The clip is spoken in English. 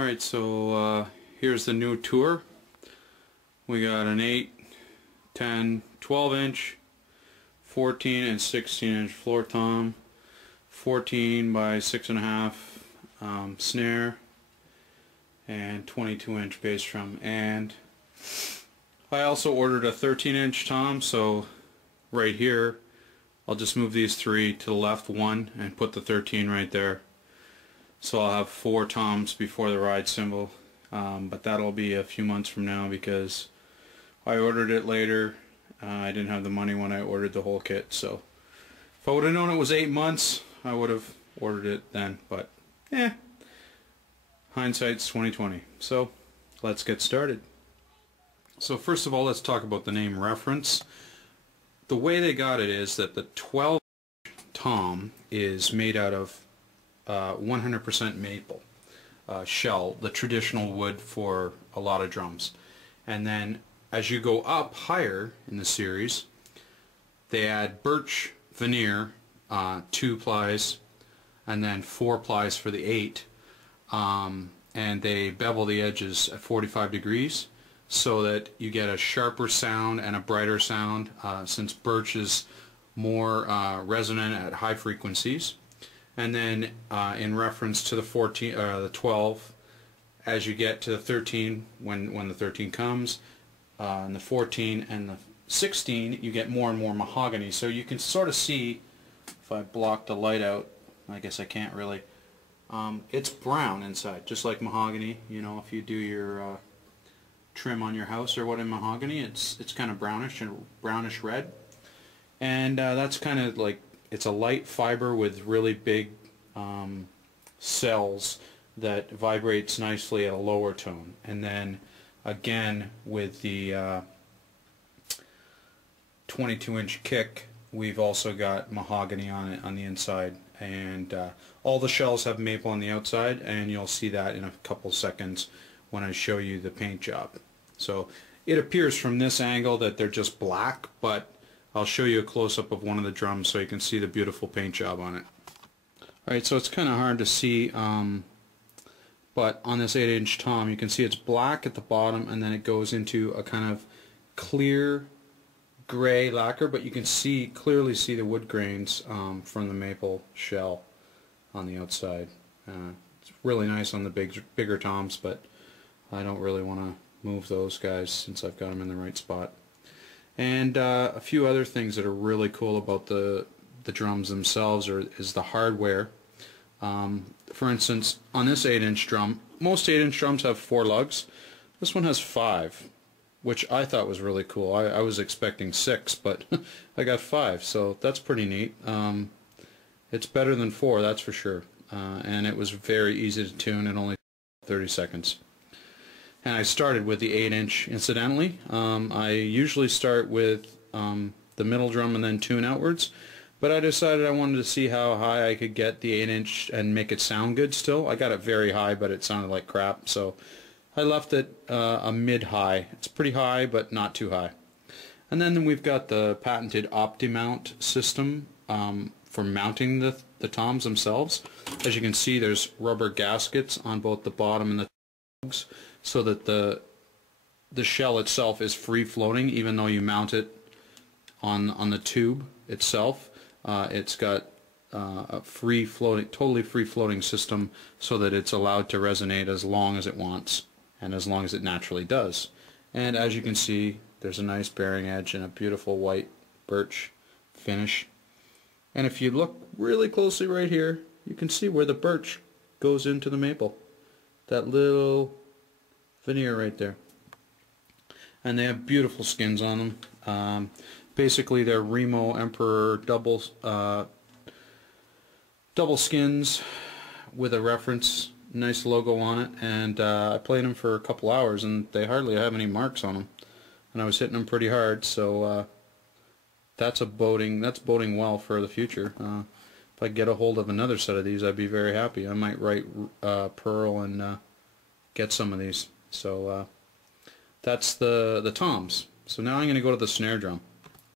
Alright, so here's the new tour. We got an 8, 10, 12 inch, 14 and 16 inch floor tom, 14 by 6.5 snare, and 22 inch bass drum. And I also ordered a 13 inch tom, so right here I'll just move these three to the left one and put the 13 right there. So I'll have 4 toms before the ride cymbal, but that'll be a few months from now because I ordered it later. I didn't have the money when I ordered the whole kit, so if I would have known it was 8 months I would have ordered it then, but hindsight's 2020. So let's get started. So first of all, let's talk about the name reference. The way they got it is that the 12 tom is made out of 100% maple shell, the traditional wood for a lot of drums. And then as you go up higher in the series, they add birch veneer, 2 plies, and then 4 plies for the 8, and they bevel the edges at 45 degrees so that you get a sharper sound and a brighter sound, since birch is more resonant at high frequencies. And then in reference to the 12, as you get to the 13, when the 13 comes, and the 14 and the 16, you get more and more mahogany. So you can sort of see, if I block the light out, I guess I can't really, it's brown inside, just like mahogany. You know, if you do your trim on your house or what in mahogany, it's kind of brownish and brownish red. And that's kind of like, it's a light fiber with really big cells that vibrates nicely at a lower tone. And then again with the 22 inch kick, we've also got mahogany on it on the inside, and all the shells have maple on the outside, and you'll see that in a couple seconds when I show you the paint job. So it appears from this angle that they're just black, but I'll show you a close-up of one of the drums so you can see the beautiful paint job on it. Alright, so it's kind of hard to see, but on this 8 inch tom you can see it's black at the bottom, and then it goes into a kind of clear gray lacquer, but you can clearly see the wood grains from the maple shell on the outside. It's really nice on the bigger toms, but I don't really want to move those guys since I've got them in the right spot. And a few other things that are really cool about the drums themselves is the hardware. For instance, on this 8 inch drum, most 8 inch drums have 4 lugs. This one has 5, which I thought was really cool. I was expecting 6, but I got 5, so that's pretty neat. It's better than 4, that's for sure. And it was very easy to tune in only 30 seconds. And I started with the 8 inch incidentally. I usually start with the middle drum and then tune outwards, but I decided I wanted to see how high I could get the 8 inch and make it sound good still. I got it very high, but it sounded like crap, so I left it a mid-high. It's pretty high, but not too high. And then we've got the patented OptiMount system for mounting the toms themselves. As you can see, there's rubber gaskets on both the bottom and the tops, so that the shell itself is free floating even though you mount it on the tube itself. It's got a free floating, totally free floating system, so that it's allowed to resonate as long as it wants and as long as it naturally does. And as you can see, there's a nice bearing edge and a beautiful white birch finish. And if you look really closely right here, you can see where the birch goes into the maple. That little veneer right there. And they have beautiful skins on them. Basically they're Remo Emperor double skins with a reference, nice logo on it, and I played them for a couple hours and they hardly have any marks on them, and I was hitting them pretty hard, so that's boding well for the future. If I get a hold of another set of these, I'd be very happy. I might write Pearl and get some of these. So that's the toms. So now I'm going to go to the snare drum.